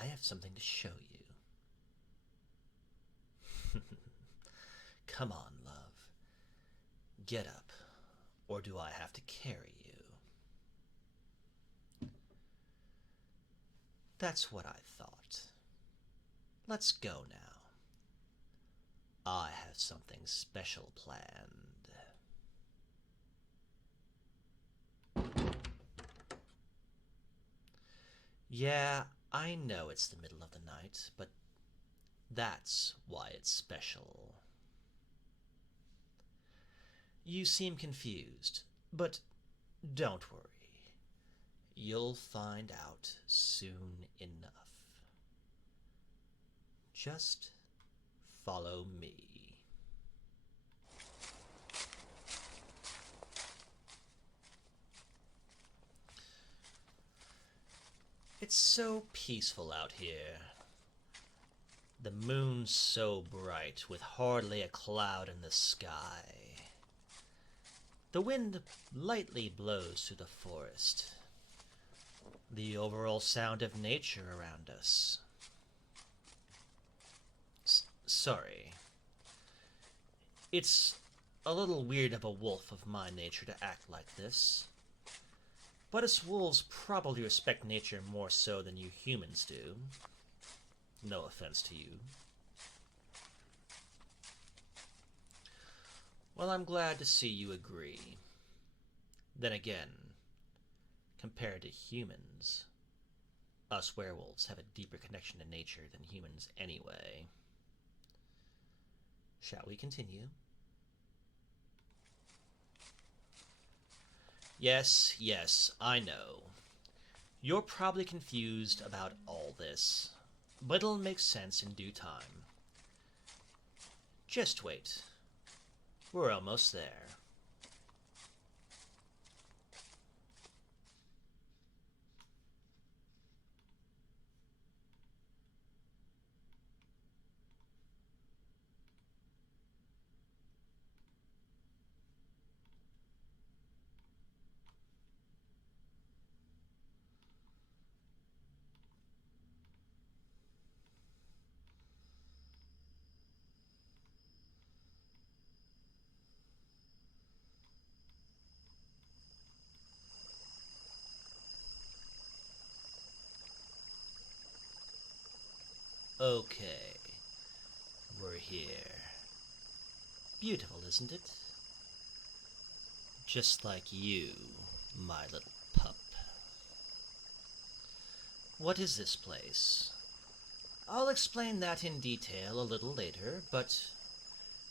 I have something to show you. Come on, love. Get up, or do I have to carry you? That's what I thought. Let's go now. I have something special planned. Yeah, I know it's the middle of the night, but that's why it's special. You seem confused, but don't worry. You'll find out soon enough. Just follow me. It's so peaceful out here. The moon's so bright, with hardly a cloud in the sky. The wind lightly blows through the forest. The overall sound of nature around us. Sorry. It's a little weird of a wolf of my nature to act like this. But us wolves probably respect nature more so than you humans do. No offense to you. Well, I'm glad to see you agree. Then again, compared to humans, us werewolves have a deeper connection to nature than humans anyway. Shall we continue? Yes, yes, I know. You're probably confused about all this, but it'll make sense in due time. Just wait. We're almost there. Okay, we're here. Beautiful, isn't it? Just like you, my little pup. What is this place? I'll explain that in detail a little later, but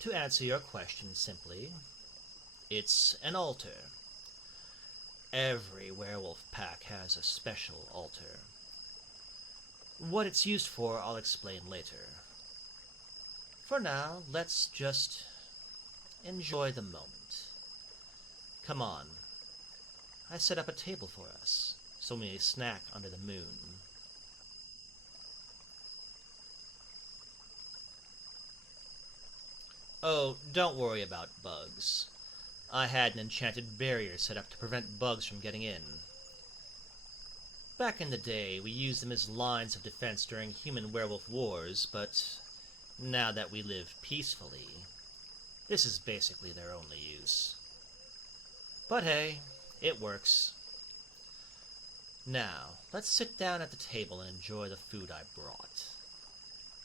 to answer your question simply, it's an altar. Every werewolf pack has a special altar. What it's used for, I'll explain later. For now, let's just enjoy the moment. Come on. I set up a table for us, so we may snack under the moon. Oh, don't worry about bugs. I had an enchanted barrier set up to prevent bugs from getting in. Back in the day, we used them as lines of defense during human-werewolf wars, but now that we live peacefully, this is basically their only use. But hey, it works. Now, let's sit down at the table and enjoy the food I brought.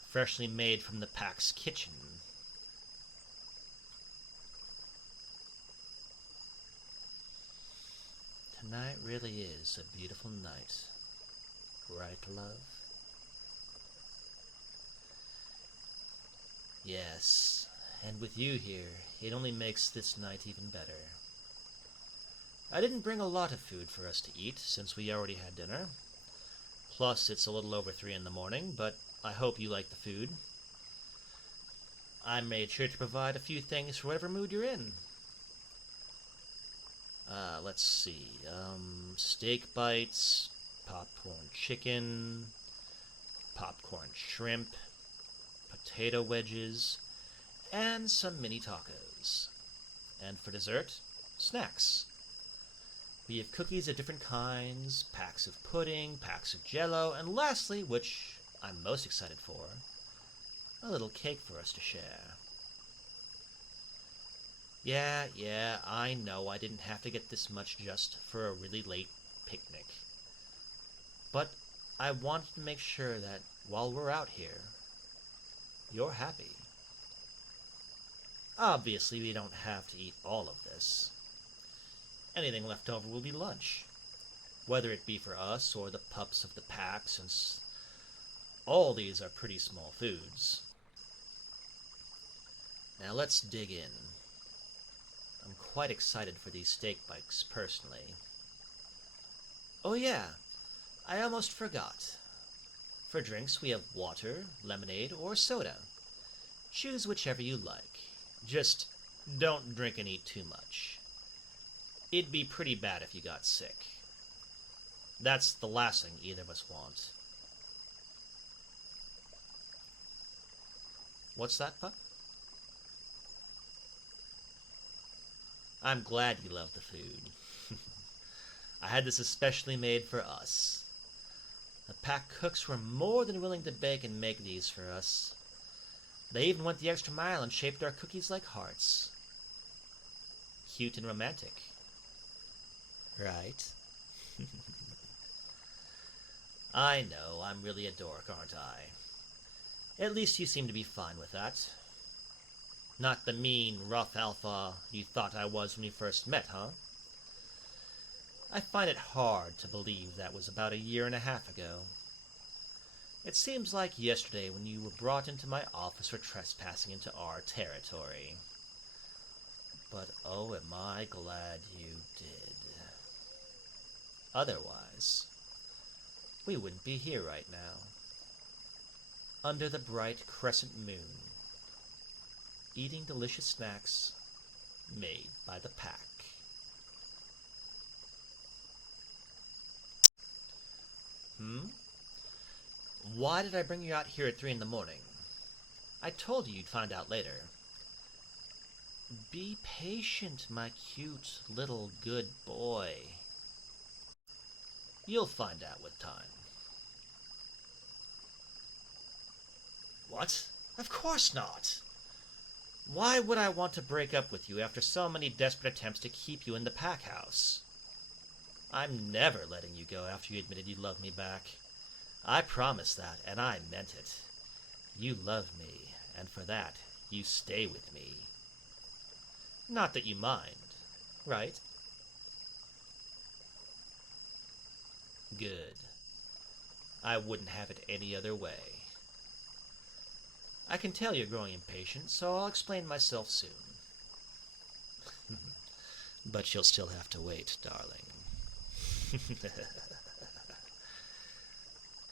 Freshly made from the pack's kitchen. Tonight really is a beautiful night. Right, love? Yes, and with you here, it only makes this night even better. I didn't bring a lot of food for us to eat, since we already had dinner. Plus, it's a little over 3 in the morning, but I hope you like the food. I made sure to provide a few things for whatever mood you're in. Let's see. Steak bites, popcorn chicken, popcorn shrimp, potato wedges, and some mini tacos. And for dessert, snacks. We have cookies of different kinds, packs of pudding, packs of jello, and lastly, which I'm most excited for, a little cake for us to share. Yeah, I know I didn't have to get this much just for a really late picnic. But I wanted to make sure that while we're out here, you're happy. Obviously, we don't have to eat all of this. Anything left over will be lunch, whether it be for us or the pups of the pack, since all these are pretty small foods. Now let's dig in. I'm quite excited for these steak bites, personally. Oh yeah, I almost forgot. For drinks, we have water, lemonade, or soda. Choose whichever you like. Just don't drink and eat too much. It'd be pretty bad if you got sick. That's the last thing either of us want. What's that, pup? I'm glad you love the food. I had this especially made for us. The pack cooks were more than willing to bake and make these for us. They even went the extra mile and shaped our cookies like hearts. Cute and romantic. Right? I know, I'm really a dork, aren't I? At least you seem to be fine with that. Not the mean, rough alpha you thought I was when we first met, huh? I find it hard to believe that was about 1.5 years ago. It seems like yesterday when you were brought into my office for trespassing into our territory. But oh, am I glad you did. Otherwise, we wouldn't be here right now. Under the bright crescent moon, eating delicious snacks made by the pack. Why did I bring you out here at 3 in the morning? I told you you'd find out later. Be patient, my cute little good boy. You'll find out with time. What? Of course not! Why would I want to break up with you after so many desperate attempts to keep you in the pack house? I'm never letting you go after you admitted you loved me back. I promised that, and I meant it. You love me, and for that, you stay with me. Not that you mind, right? Good. I wouldn't have it any other way. I can tell you're growing impatient, so I'll explain myself soon. But you'll still have to wait, darling.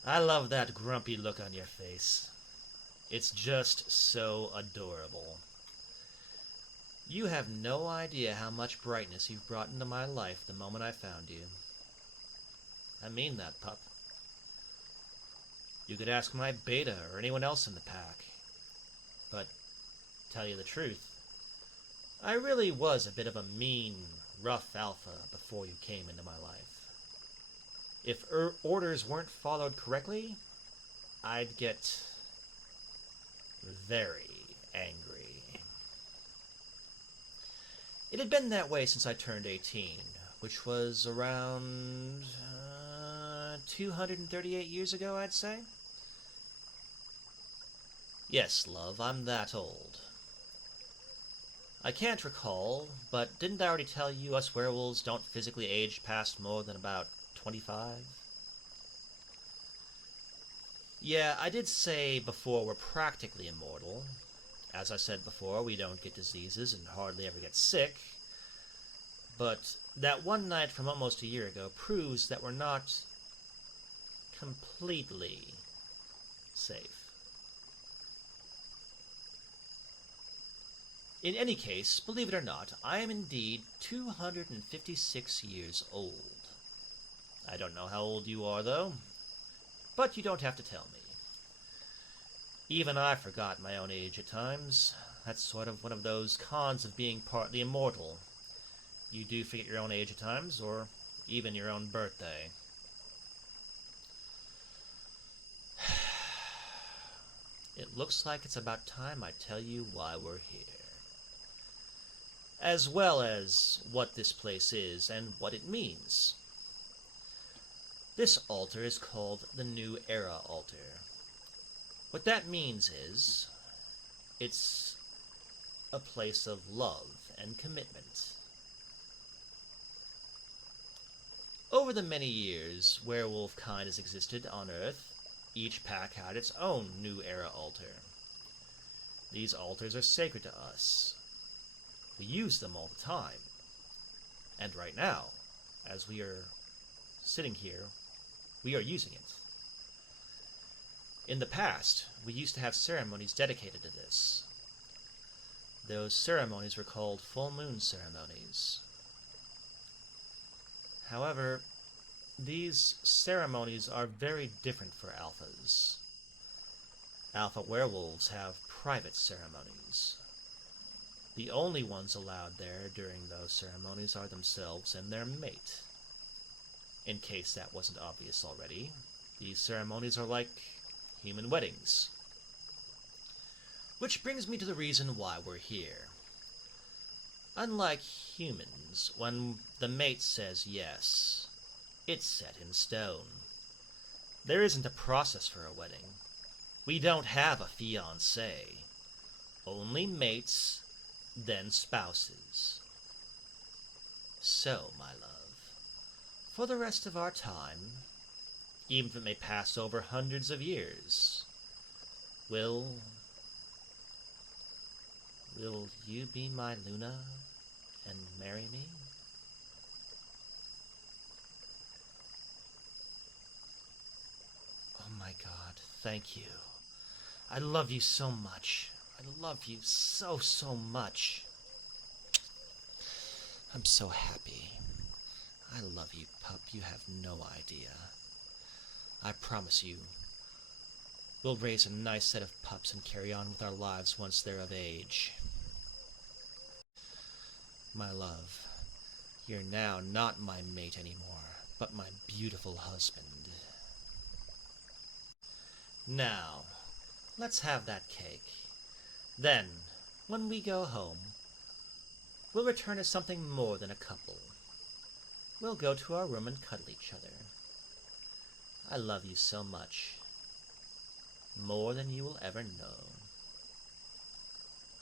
I love that grumpy look on your face. It's just so adorable. You have no idea how much brightness you've brought into my life the moment I found you. I mean that, pup. You could ask my beta or anyone else in the pack. But, tell you the truth, I really was a bit of a mean, rough alpha before you came into my life. If orders weren't followed correctly, I'd get very angry. It had been that way since I turned 18, which was around 238 years ago, I'd say. Yes, love, I'm that old. I can't recall, but didn't I already tell you us werewolves don't physically age past more than about 25? Yeah, I did say before we're practically immortal. As I said before, we don't get diseases and hardly ever get sick. But that one night from almost 1 year ago proves that we're not completely safe. In any case, believe it or not, I am indeed 256 years old. I don't know how old you are, though, but you don't have to tell me. Even I forgot my own age at times. That's sort of one of those cons of being partly immortal. You do forget your own age at times, or even your own birthday. It looks like it's about time I tell you why we're here, as well as what this place is and what it means. This altar is called the New Era Altar. What that means is, it's a place of love and commitment. Over the many years werewolf kind has existed on Earth, each pack had its own New Era altar. These altars are sacred to us. We use them all the time. And right now, as we are sitting here, we are using it. In the past, we used to have ceremonies dedicated to this. Those ceremonies were called full moon ceremonies. However, these ceremonies are very different for alphas. Alpha werewolves have private ceremonies. The only ones allowed there during those ceremonies are themselves and their mate. In case that wasn't obvious already, these ceremonies are like human weddings. Which brings me to the reason why we're here. Unlike humans, when the mate says yes, it's set in stone. There isn't a process for a wedding. We don't have a fiancé. Only mates, then spouses. So, my love, for the rest of our time, even if it may pass over hundreds of years, will you be my Luna and marry me? Oh my God, thank you. I love you so much. I love you so, so much. I'm so happy. I love you, pup. You have no idea. I promise you, we'll raise a nice set of pups and carry on with our lives once they're of age. My love, you're now not my mate anymore, but my beautiful husband. Now, let's have that cake. Then, when we go home, we'll return as something more than a couple. We'll go to our room and cuddle each other. I love you so much. More than you will ever know.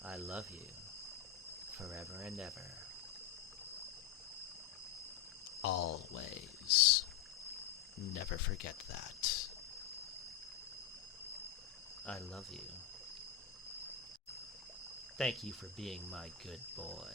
I love you. Forever and ever. Always. Never forget that. I love you. Thank you for being my good boy.